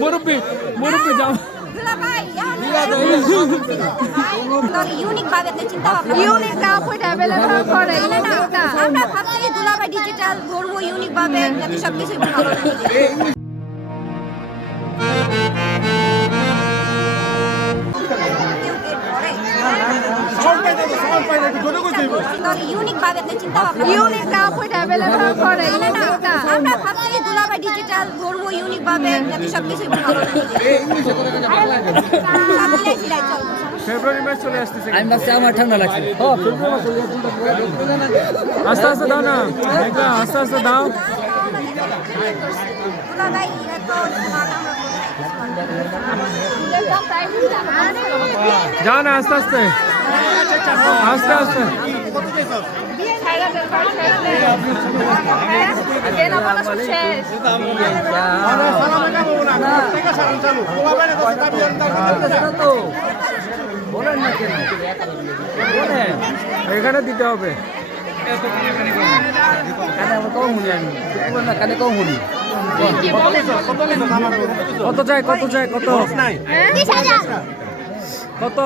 মুরব্বি মুরব্বি যাও। আমরা ভাবছি দুলাভাই ডিজিটাল করব ইউনিক ভাবে সবকিছু ভালো লাগে। তাহলে ইউনিক ভাবে চিন্তা ভাবনা ইউনিক কাপড় অ্যাভেলেবল করে না, না, না, আমরা ভাবছি যে দুলাভাই ডিজিটাল করব ইউনিক যাতে সবকিছু ভালো লাগে। সব মিলাই ফেব্রুয়ারি মাস চলে আসতেছে। আমি ভাবছি আমার ঠান্ডা লাগছে আস্তে আস্তে দাও। না আস্তে আস্তে। দাও দুলাভাই বলেন না কেন বলেন এখানে দিতে হবে কত চাই কত চাই কত? কত?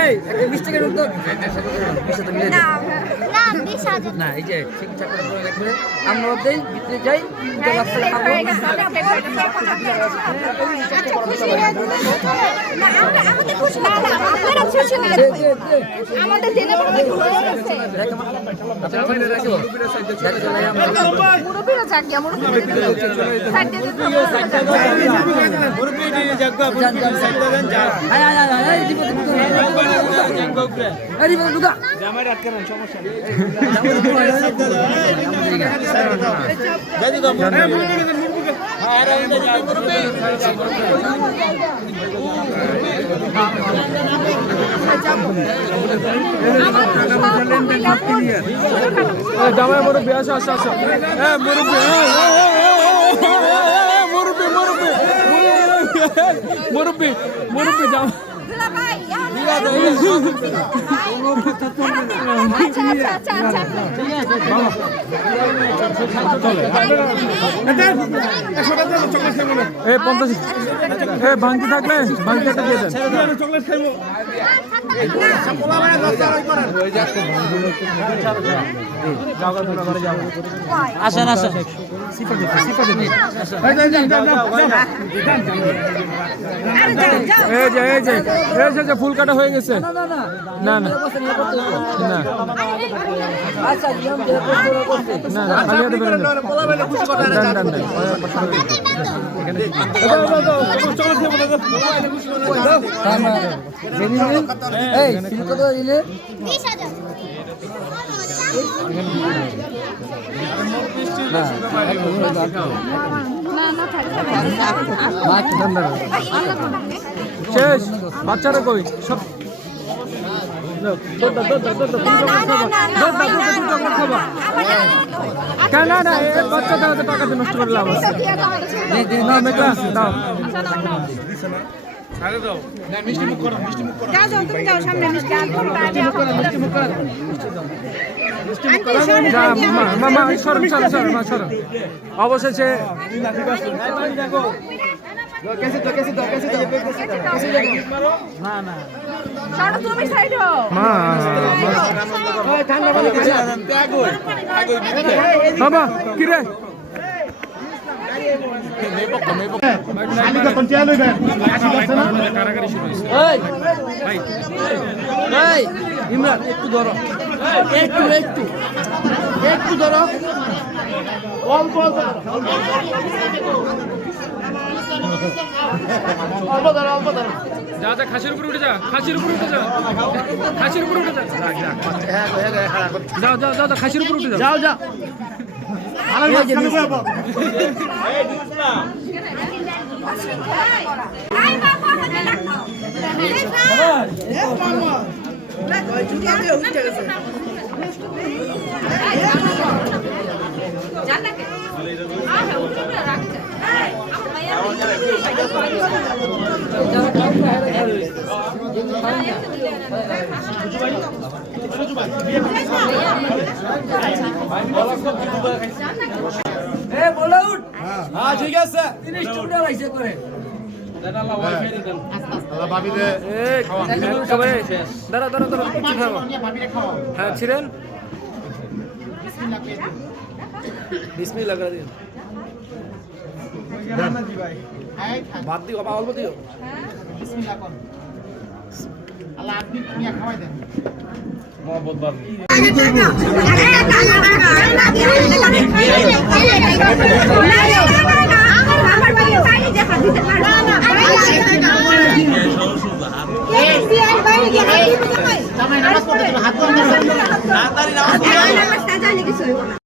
এই একটা বিশ টাকার মিলে না না এই যে ঠিকঠাক করে বলে রাখবে আমরা ভিতরে যাই আচ্ছা খুশি হয়ে না আমরা আমাদের খুশি না না আপনারা খুশি দে, দে, দে। আমাদের দিনে মধ্যে গেছে দেখ আমার আপনার ওখানে রাখো দেখ চলে আমরা মুরব্বীরা যাক গিয়া মুরব্বী সাইড দিয়ে দিতে হবে। যান যান যান আয় আয় আয় আয় দিব দিব এই দিব লুকা জামাই রাখ করেন সমস্যা জামাই মুরব্বি আসো আসো আসো এ মুরব্বি মুরব্বি মুরব্বি মুরব্বি মুরব্বি এ পঞ্চাশ। এ ভাঙতি থাকলে ভাঙতি দিয়ে দেন। আসেন আসেন। এই যে এই যে এই যে, যে ফুল কাটা হয়ে গেছে। না না না। আচ্ছা। এখানে না না জেনুইন এই সিল কত দিলে। শেষ বাচ্চারা কই সব দৌড় দাও, টাকা নষ্ট করে লাভ আছে না দাও অবশেষে বাবা কি রে এই এই ইমরান একটু ধরো একটু একটু একটু ধরো অল্প অল্প ধরো অল্প ধরো যা। যা খাসির উপরে উঠে যা। খাসির উপরে উঠে যা খাসির উপরে উঠে যা। যাও যাও যাও যাও খাসির উপরে উঠে যাও। যাও যাও এই যে নিচে। আই বাবা হাতে রাখো এ বলো উঠ। হ্যাঁ ঠিক আছে। করে। দাঁড়া দাঁড়া দাঁড়া কিছু খাব হ্যাঁ ছিলেন? বিসমিল্লাহ করে দিন। ভাত দিও বাবা অল্প দিও। আমার বাড়ি সাইডে দেখা দিতে পারবে না না এই সিআই হাত দিতে পারবে জামাই নামাজ পড়তে হাত বন্ধ নামাজ কিছু হইব না